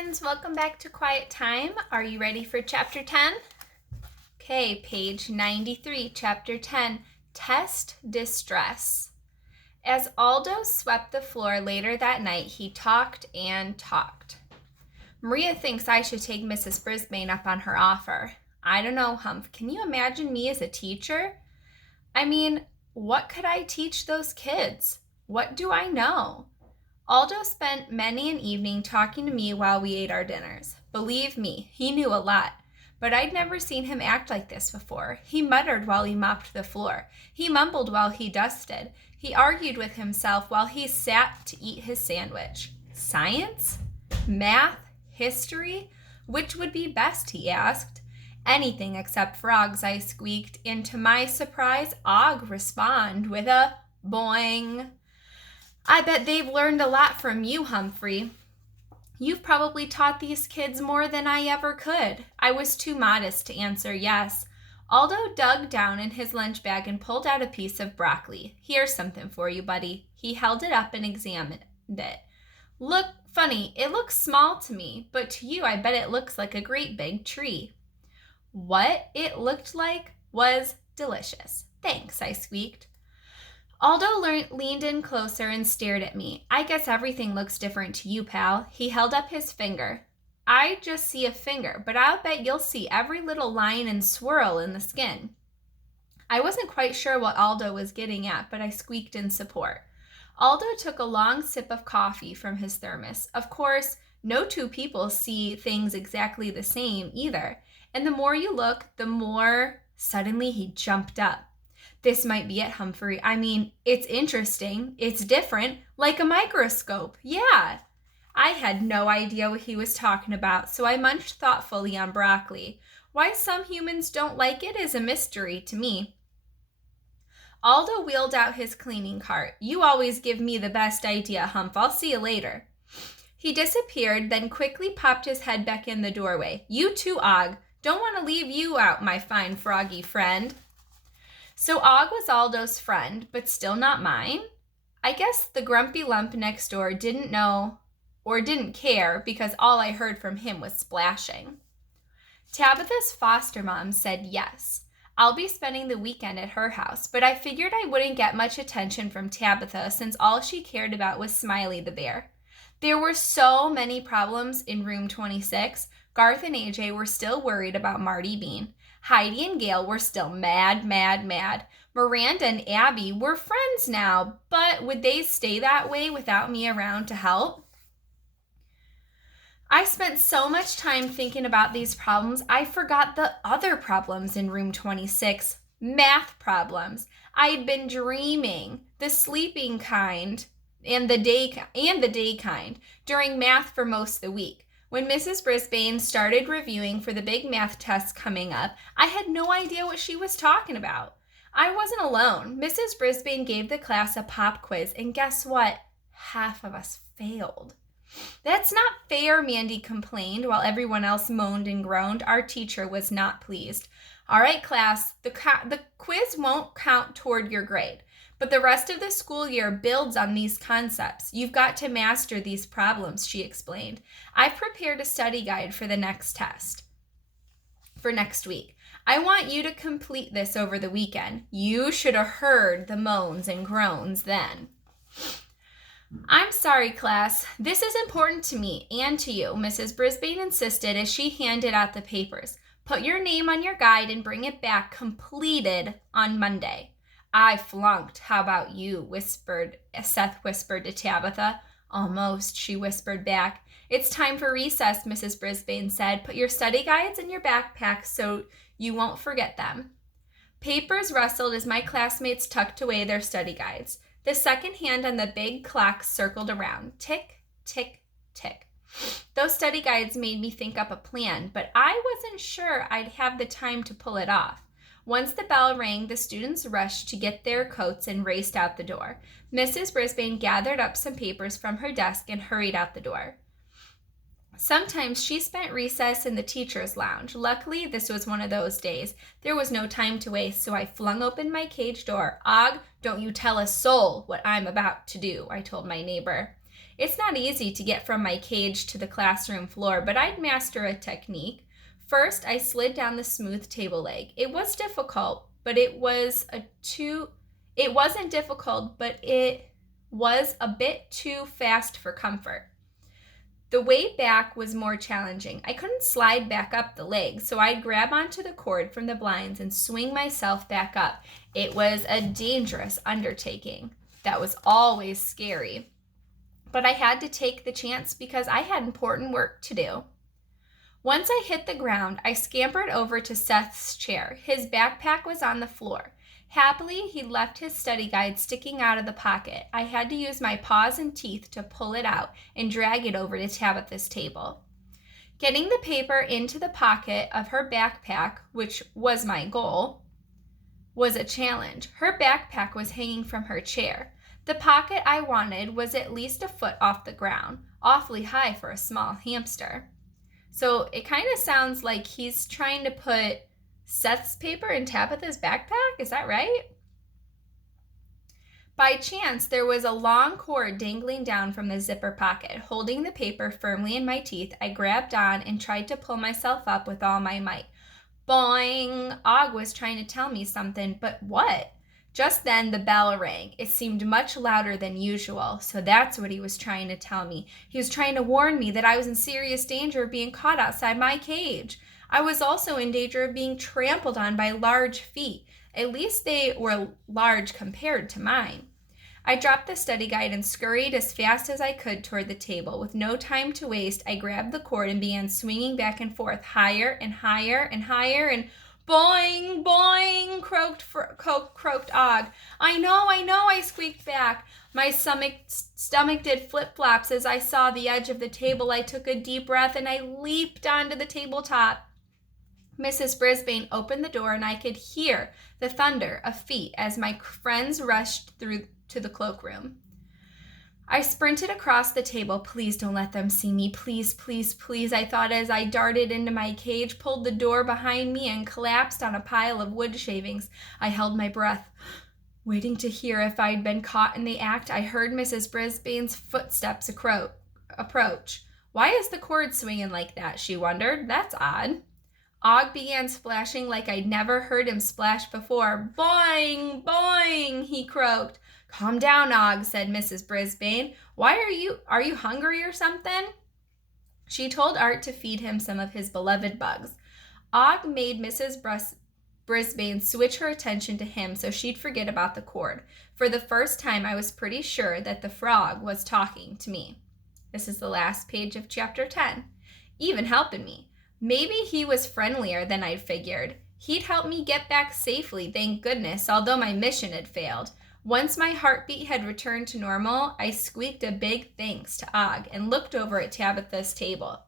friends, welcome back to Quiet Time. Are you ready for chapter 10? Okay, page 93, chapter 10, Test Distress. As Aldo swept the floor later that night, he talked and talked. Maria thinks I should take Mrs. Brisbane up on her offer. I don't know, Humph. Can you imagine me as a teacher? I mean, what could I teach those kids? What do I know? Aldo spent many an evening talking to me while we ate our dinners. Believe me, he knew a lot, but I'd never seen him act like this before. He muttered while he mopped the floor. He mumbled while he dusted. He argued with himself while he sat to eat his sandwich. Science? Math? History? Which would be best, he asked. Anything except frogs, I squeaked, and to my surprise, Og responded with a boing. I bet they've learned a lot from you, Humphrey. You've probably taught these kids more than I ever could. I was too modest to answer yes. Aldo dug down in his lunch bag and pulled out a piece of broccoli. Here's something for you, buddy. He held it up and examined it. Look, funny, it looks small to me, but to you I bet it looks like a great big tree. What it looked like was delicious. Thanks, I squeaked. Aldo leaned in closer and stared at me. I guess everything looks different to you, pal. He held up his finger. I just see a finger, but I'll bet you'll see every little line and swirl in the skin. I wasn't quite sure what Aldo was getting at, but I squeaked in support. Aldo took a long sip of coffee from his thermos. Of course, no two people see things exactly the same either. And the more you look, the more suddenly he jumped up. This might be it, Humphrey. I mean, it's interesting. It's different, like a microscope. Yeah. I had no idea what he was talking about, so I munched thoughtfully on broccoli. Why some humans don't like it is a mystery to me. Aldo wheeled out his cleaning cart. You always give me the best idea, Humph. I'll see you later. He disappeared, then quickly popped his head back in the doorway. You too, Og. Don't want to leave you out, my fine froggy friend. So Og was Aldo's friend, but still not mine? I guess the grumpy lump next door didn't know or didn't care because all I heard from him was splashing. Tabitha's foster mom said yes. I'll be spending the weekend at her house, but I figured I wouldn't get much attention from Tabitha since all she cared about was Smiley the bear. There were so many problems in room 26. Garth and AJ were still worried about Marty Bean. Heidi and Gail were still mad. Miranda and Abby were friends now, but would they stay that way without me around to help? I spent so much time thinking about these problems, I forgot the other problems in room 26. Math problems. I had been dreaming, the sleeping kind and the day kind, during math for most of the week. When Mrs. Brisbane started reviewing for the big math tests coming up, I had no idea what she was talking about. I wasn't alone. Mrs. Brisbane gave the class a pop quiz, and guess what? Half of us failed. That's not fair, Mandy complained while everyone else moaned and groaned. Our teacher was not pleased. All right, class, the quiz won't count toward your grade. But the rest of the school year builds on these concepts. You've got to master these problems, she explained. I've prepared a study guide for the next test, for next week. I want you to complete this over the weekend. You should have heard the moans and groans then. I'm sorry, class. This is important to me and to you, Mrs. Brisbane insisted as she handed out the papers. Put your name on your guide and bring it back completed on Monday. I flunked. How about you? Seth whispered to Tabitha. Almost, she whispered back. It's time for recess, Mrs. Brisbane said. Put your study guides in your backpack so you won't forget them. Papers rustled as my classmates tucked away their study guides. The second hand on the big clock circled around. Tick, tick, tick. Those study guides made me think up a plan, but I wasn't sure I'd have the time to pull it off. Once the bell rang, the students rushed to get their coats and raced out the door. Mrs. Brisbane gathered up some papers from her desk and hurried out the door. Sometimes she spent recess in the teacher's lounge. Luckily, this was one of those days. There was no time to waste, so I flung open my cage door. Og, don't you tell a soul what I'm about to do, I told my neighbor. It's not easy to get from my cage to the classroom floor, but I'd master a technique. First, I slid down the smooth table leg. It was difficult, but it wasn't difficult, but it was a bit too fast for comfort. The way back was more challenging. I couldn't slide back up the leg, so I'd grab onto the cord from the blinds and swing myself back up. It was a dangerous undertaking. That was always scary. But I had to take the chance because I had important work to do. Once I hit the ground, I scampered over to Seth's chair. His backpack was on the floor. Happily, he'd left his study guide sticking out of the pocket. I had to use my paws and teeth to pull it out and drag it over to Tabitha's table. Getting the paper into the pocket of her backpack, which was my goal, was a challenge. Her backpack was hanging from her chair. The pocket I wanted was at least a foot off the ground, awfully high for a small hamster. So it kind of sounds like he's trying to put Seth's paper in Tabitha's backpack? Is that right? By chance, there was a long cord dangling down from the zipper pocket. Holding the paper firmly in my teeth, I grabbed on and tried to pull myself up with all my might. Boing! Og was trying to tell me something, but what? Just then, the bell rang. It seemed much louder than usual, so that's what he was trying to tell me. He was trying to warn me that I was in serious danger of being caught outside my cage. I was also in danger of being trampled on by large feet. At least they were large compared to mine. I dropped the study guide and scurried as fast as I could toward the table. With no time to waste, I grabbed the cord and began swinging back and forth, higher and higher and higher, and boing, boing, croaked Og. I know, I squeaked back. My stomach did flip-flops as I saw the edge of the table. I took a deep breath and I leaped onto the tabletop. Mrs. Brisbane opened the door and I could hear the thunder of feet as my friends rushed through to the cloakroom. I sprinted across the table. Please don't let them see me. Please, please, please, I thought as I darted into my cage, pulled the door behind me, and collapsed on a pile of wood shavings. I held my breath, waiting to hear if I'd been caught in the act. I heard Mrs. Brisbane's footsteps approach. Why is the cord swinging like that? She wondered. That's odd. Og began splashing like I'd never heard him splash before. Boing, boing, he croaked. Calm down, Og, said Mrs. Brisbane. Why are you hungry or something? She told Art to feed him some of his beloved bugs. Og made Mrs. Brisbane switch her attention to him so she'd forget about the cord. For the first time, I was pretty sure that the frog was talking to me. This is the last page of chapter 10. Even helping me. Maybe he was friendlier than I'd figured. He'd help me get back safely, thank goodness, although my mission had failed. Once my heartbeat had returned to normal, I squeaked a big thanks to Og and looked over at Tabitha's table.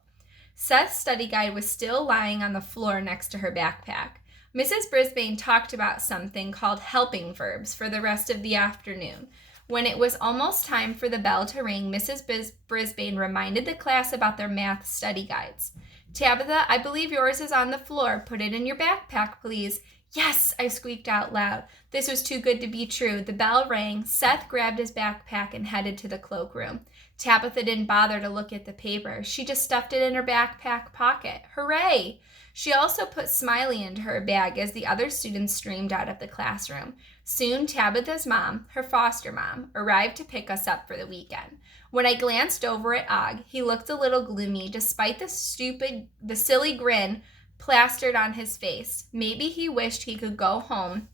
Seth's study guide was still lying on the floor next to her backpack. Mrs. Brisbane talked about something called helping verbs for the rest of the afternoon. When it was almost time for the bell to ring, Mrs. Brisbane reminded the class about their math study guides. Tabitha, I believe yours is on the floor. Put it in your backpack, please. Yes, I squeaked out loud. This was too good to be true. The bell rang. Seth grabbed his backpack and headed to the cloakroom. Tabitha didn't bother to look at the paper. She just stuffed it in her backpack pocket. Hooray! She also put Smiley into her bag as the other students streamed out of the classroom. Soon, Tabitha's mom, her foster mom, arrived to pick us up for the weekend. When I glanced over at Og, he looked a little gloomy despite the silly grin plastered on his face. Maybe he wished he could go home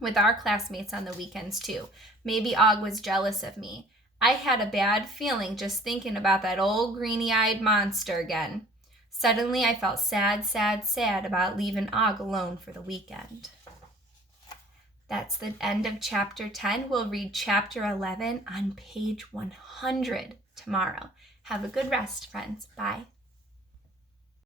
with our classmates on the weekends too. Maybe Og was jealous of me. I had a bad feeling just thinking about that old greeny-eyed monster again. Suddenly, I felt sad about leaving Og alone for the weekend. That's the end of chapter 10. We'll read chapter 11 on page 100 tomorrow. Have a good rest, friends. Bye.